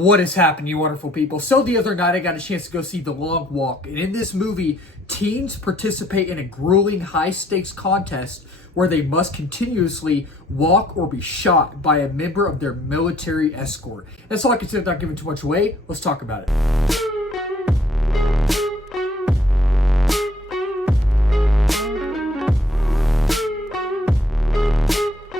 What is happening, you wonderful people? So the other night I got a chance to go see The Long Walk, and in this movie, teens participate in a grueling high-stakes contest where they must continuously walk or be shot by a member of their military escort. That's all I can say without giving too much away. Let's talk about it.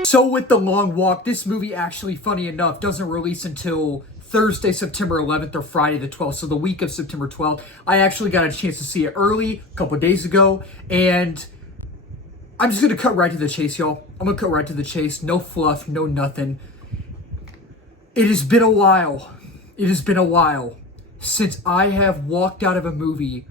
So with The Long Walk, this movie actually, funny enough, doesn't release until Thursday, September 11th or Friday the 12th. So the week of September 12th. I actually got a chance to see it early, a couple of days ago. And I'm just going to cut right to the chase, y'all. I'm going to cut right to the chase. No fluff, no nothing. It has been a while. It has been a while since I have walked out of a movie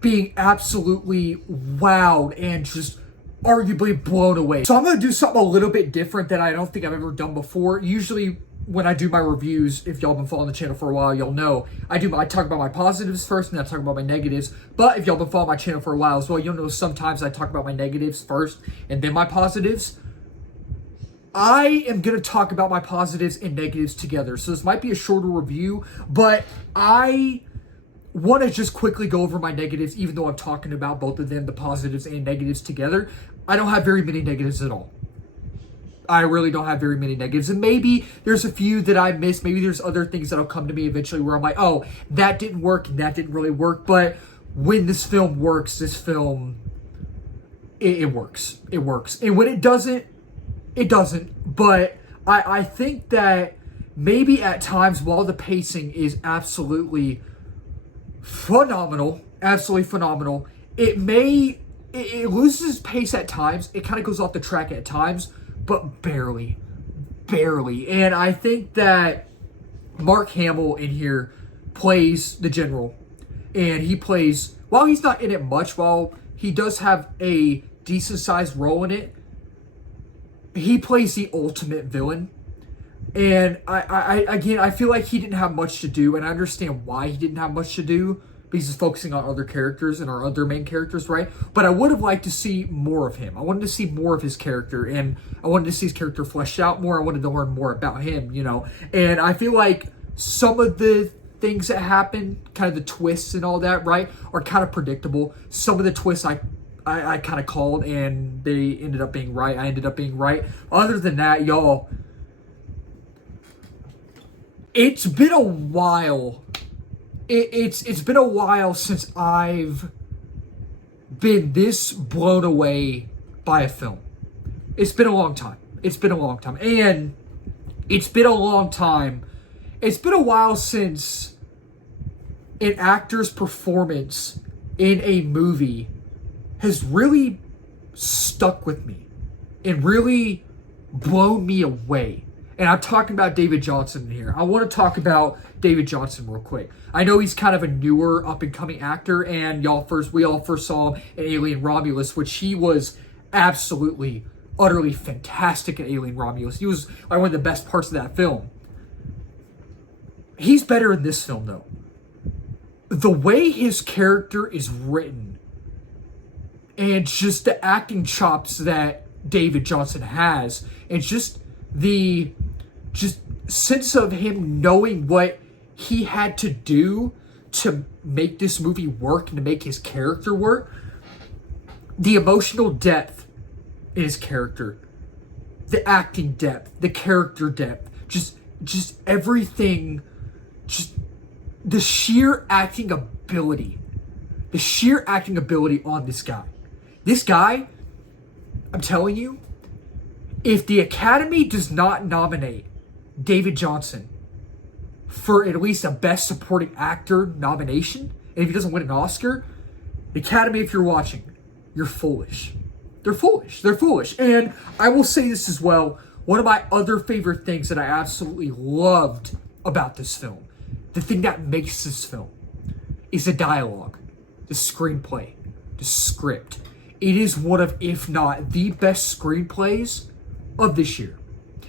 being absolutely wowed and just arguably blown away. So I'm going to do something a little bit different that I don't think I've ever done before. Usually when I do my reviews, if y'all been following the channel for a while, y'all know I talk about my positives first and then I talk about my negatives. But if y'all been following my channel for a while as well, you'll know sometimes I talk about my negatives first and then my positives. I am going to talk about my positives and negatives together. So this might be a shorter review, but I want to just quickly go over my negatives, even though I'm talking about both of them, the positives and negatives together. I don't have very many negatives at all. I really don't have very many negatives. And maybe there's a few that I missed. Maybe there's other things that'll come to me eventually where I'm like, oh, that didn't work and that didn't really work. But when this film works, it works. It works. And when it doesn't, it doesn't. But I think that maybe at times, while the pacing is absolutely phenomenal, it loses pace at times. It kind of goes off the track at times, but barely. And I think that Mark Hamill in here plays the general, and he plays, while he's not in it much, while he does have a decent sized role in it, he plays the ultimate villain. And I feel like he didn't have much to do, and I understand why he didn't have much to do, because he's focusing on other characters and our other main characters, right? But I would have liked to see more of him. I wanted to see more of his character, and I wanted to see his character fleshed out more. I wanted to learn more about him, you know? And I feel like some of the things that happen, kind of the twists and all that, right, are kind of predictable. Some of the twists I kind of called, and they ended up being right. I ended up being right. Other than that, y'all, it's been a while. It's been a while since I've been this blown away by a film. It's been a long time. And it's been a long time. It's been a while since an actor's performance in a movie has really stuck with me and really blown me away. And I'm talking about David Johnson here. I want to talk about David Johnson real quick. I know he's kind of a newer up-and-coming actor, and we all first saw him in Alien Romulus, which he was absolutely, utterly fantastic in Alien Romulus. He was like one of the best parts of that film. He's better in this film, though. The way his character is written, and just the acting chops that David Johnson has, and just the sense of him knowing what he had to do to make this movie work and to make his character work. The emotional depth in his character, the acting depth, the character depth, just everything, just the sheer acting ability on this guy. This guy, I'm telling you, if the Academy does not nominate David Johnson for at least a Best Supporting Actor nomination, and if he doesn't win an Oscar, the Academy, if you're watching, you're foolish. They're foolish. And I will say this as well. One of my other favorite things that I absolutely loved about this film, the thing that makes this film, is the dialogue, the screenplay, the script. It is one of, if not the best screenplays of this year.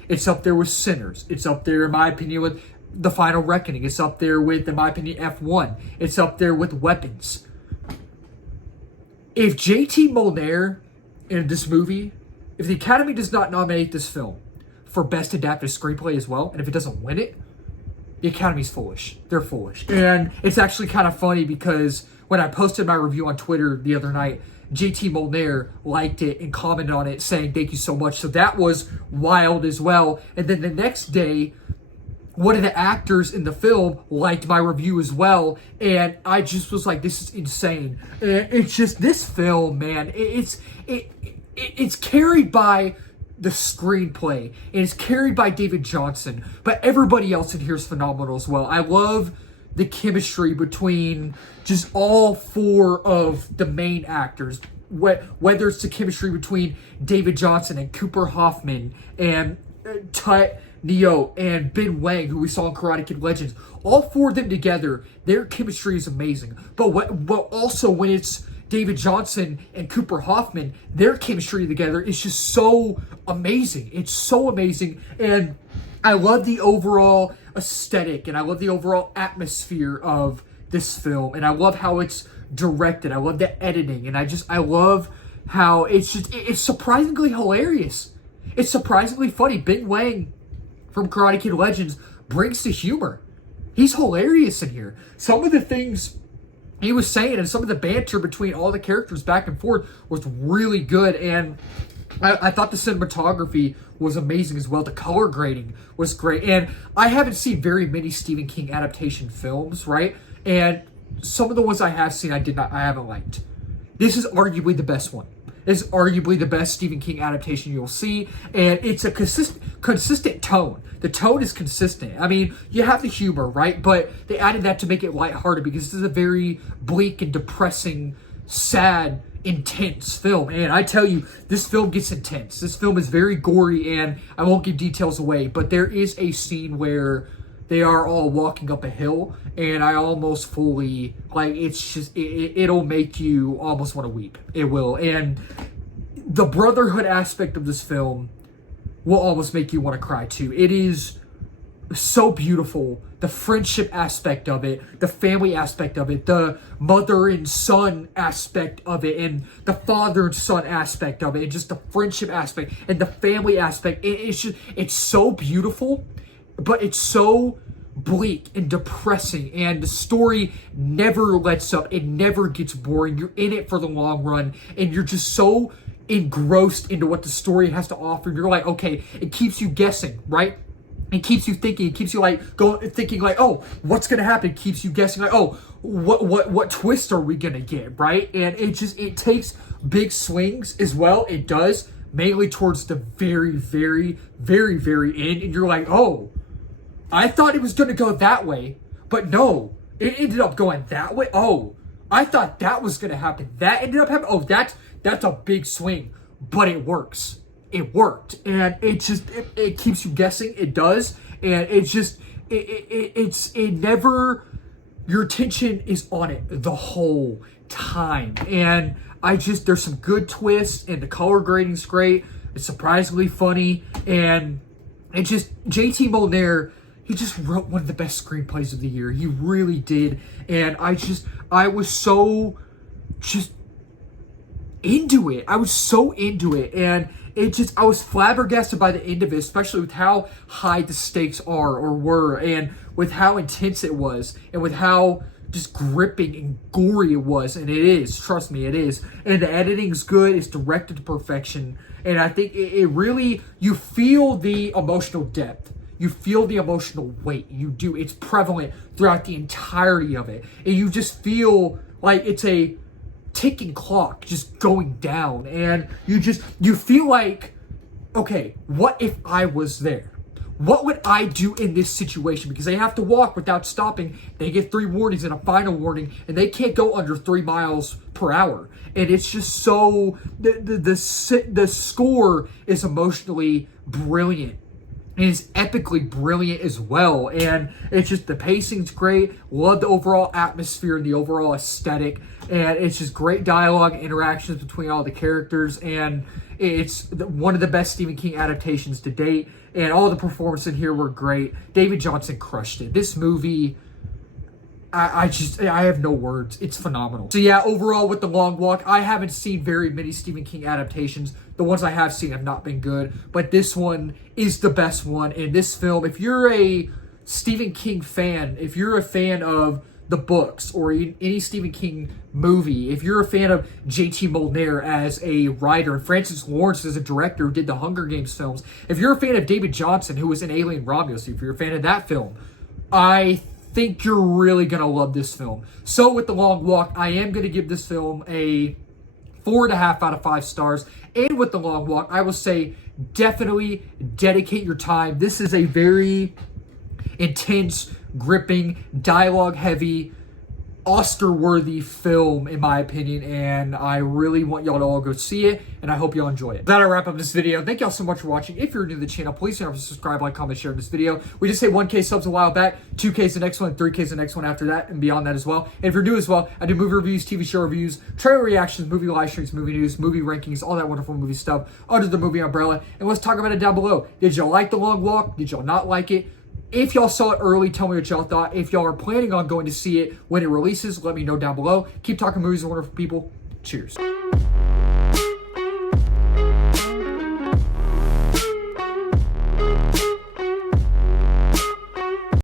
It's up there with Sinners. It's up there, in my opinion, with The Final Reckoning. It's up there with, in my opinion, F1. It's up there with Weapons. If JT Molnare in this movie, if the Academy does not nominate this film for Best Adapted Screenplay as well, and if it doesn't win it, the Academy's foolish. They're foolish. And it's actually kind of funny because when I posted my review on Twitter the other night, JT Molnaire liked it and commented on it saying thank you so much. So that was wild as well. And then the next day, one of the actors in the film liked my review as well. And I just was like, this is insane. And it's just this film, man, it's carried by the screenplay, and it's carried by David Johnson, but everybody else in here is phenomenal as well. I love the chemistry between just all four of the main actors, whether it's the chemistry between David Johnson and Cooper Hoffman and Tut Neo and Ben Wang, who we saw in Karate Kid Legends. All four of them together, their chemistry is amazing. But also when it's David Johnson and Cooper Hoffman, their chemistry together is just so amazing. It's so amazing. And I love the overall aesthetic and I love the overall atmosphere of this film. And I love how it's directed. I love the editing. And I love how it's surprisingly hilarious. It's surprisingly funny. Ben Wang from Karate Kid Legends brings the humor. He's hilarious in here. Some of the things he was saying and some of the banter between all the characters back and forth was really good. And I thought the cinematography was amazing as well. The color grading was great. And I haven't seen very many Stephen King adaptation films, right? And some of the ones I have seen, I haven't liked. This is arguably the best one. This is arguably the best Stephen King adaptation you'll see. And it's a consistent tone. The tone is consistent. I mean, you have the humor, right? But they added that to make it lighthearted because this is a very bleak and depressing, sad, intense film. And I tell you, this film gets intense. This film is very gory, and I won't give details away, but there is a scene where they are all walking up a hill, and I almost fully, like, it's just, it'll make you almost want to weep. It will. And the brotherhood aspect of this film will almost make you want to cry too. It is so beautiful. The friendship aspect of it, the family aspect of it, the mother and son aspect of it, and the father and son aspect of it, and just the friendship aspect and the family aspect. It's so beautiful, but it's so bleak and depressing, and the story never lets up. It never gets boring. You're in it for the long run, and you're just so engrossed into what the story has to offer. You're like, okay, it keeps you guessing, right? It keeps you thinking. It keeps you like thinking like, oh, what's gonna happen? It keeps you guessing like, oh, what twist are we gonna get, right? And it takes big swings as well. It does, mainly towards the very, very, very, very end, and you're like, oh, I thought it was gonna go that way, but no, it ended up going that way. Oh, I thought that was gonna happen. That ended up happening. Oh, that's a big swing, but it works. It worked, and it keeps you guessing. It does, and it never, your attention is on it the whole time. And there's some good twists, and the color grading's great. It's surprisingly funny, and JT Molnaire, he just wrote one of the best screenplays of the year. He really did, and I was so just into it. I was so into it, and I was flabbergasted by the end of it, especially with how high the stakes are or were, and with how intense it was, and with how just gripping and gory it was. And it is, trust me, it is. And the editing's good. It's directed to perfection, and I think it really, you feel the emotional depth. You feel the emotional weight. You do. It's prevalent throughout the entirety of it, and you just feel like it's a ticking clock just going down, and you feel like, okay, what if I was there? What would I do in this situation? Because they have to walk without stopping. They get 3 warnings and a final warning, and they can't go under 3 miles per hour. And it's just so, the score is emotionally brilliant. And it's epically brilliant as well. And it's just, the pacing's great. Love the overall atmosphere and the overall aesthetic. And it's just great dialogue, interactions between all the characters. And it's one of the best Stephen King adaptations to date. And all the performances in here were great. David Johnson crushed it. This movie, I have no words. It's phenomenal. So yeah, overall with The Long Walk, I haven't seen very many Stephen King adaptations. The ones I have seen have not been good, but this one is the best one. And this film, if you're a Stephen King fan, if you're a fan of the books or any Stephen King movie, if you're a fan of J.T. Molnaer as a writer and Francis Lawrence as a director who did the Hunger Games films, if you're a fan of David Johnson who was in Alien Romulus, if you're a fan of that film, I think you're really going to love this film. So with The Long Walk, I am going to give this film a 4.5 out of 5 stars. And with The Long Walk, I will say definitely dedicate your time. This is a very intense, gripping, dialogue-heavy, Oscar-worthy film, in my opinion, and I really want y'all to all go see it, and I hope y'all enjoy it. That'll wrap up this video. Thank y'all so much for watching. If you're new to the channel, please remember to subscribe, like, comment, share this video. We just hit 1K subs a while back, 2K's the next one, 3K's the next one after that, and beyond that as well. And if you're new as well, I do movie reviews, TV show reviews, trailer reactions, movie live streams, movie news, movie rankings, all that wonderful movie stuff under the movie umbrella. And let's talk about it down below. Did y'all like The Long Walk? Did y'all not like it? If y'all saw it early, tell me what y'all thought. If y'all are planning on going to see it when it releases, let me know down below. Keep talking movies with wonderful people. Cheers.